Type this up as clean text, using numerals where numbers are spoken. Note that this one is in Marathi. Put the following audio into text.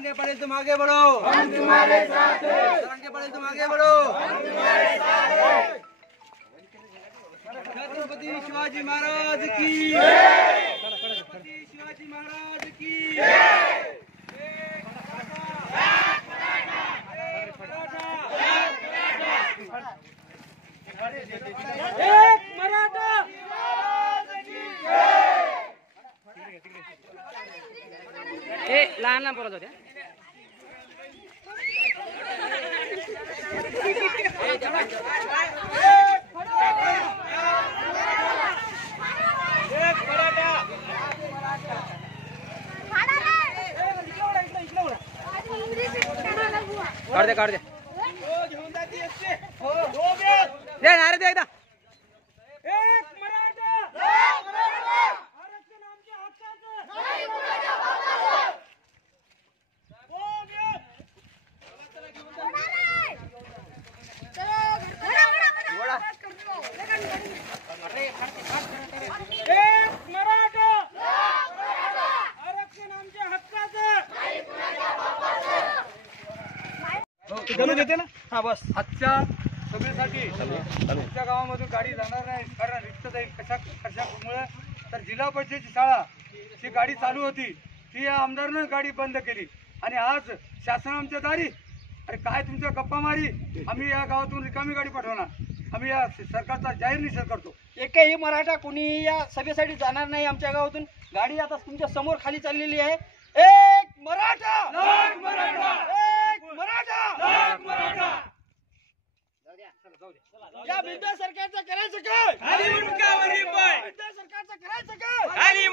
तरंगे पड़े तुम आगे बढ़ो, हम तुम्हारे साथ हैं। तरंगे पड़े तुम आगे बढ़ो, हम तुम्हारे साथ हैं। छत्रपति शिवाजी महाराज की जय। छत्रपति शिवाजी महाराज की जय। एक मराठा ए लहान लहान पोरं होत्या काढ दे दे नारे दे एकदा एक मराठा आरक्षण आमच्या हक्काचं नाही कुणाच्या बापाचं. एक मराठा आरक्षण आमच्या हक्काचं नाही कुणाच्या बापाचं. देते ना हा बस. आजच्या सभेसाठी आमच्या गावामधून गाडी जाणार नाही कारण रिक्त जाईल कशामुळे तर जिल्हा परिषदेची शाळा जी गाडी चालू होती ती या आमदारनं गाडी बंद केली आणि आज शासन आमच्या दारी. अरे काय तुमच्या गप्पा मारी. आम्ही या गावातून रिकामी गाडी पाठवणार. आम्ही या सरकारचा जाहीर निषेध करतो. एकही मराठा कोणी या सभेसाठी जाणार नाही आमच्या गावातून. गाडी आता तुमच्या समोर खाली चाललेली आहे. एक मराठा एक मराठा एक मराठा एक मराठा. या बिंदू सरकारचं करायचं काय? खाली मुंडकावरी पाय. बिंदू सरकारचं करायचं काय? खाली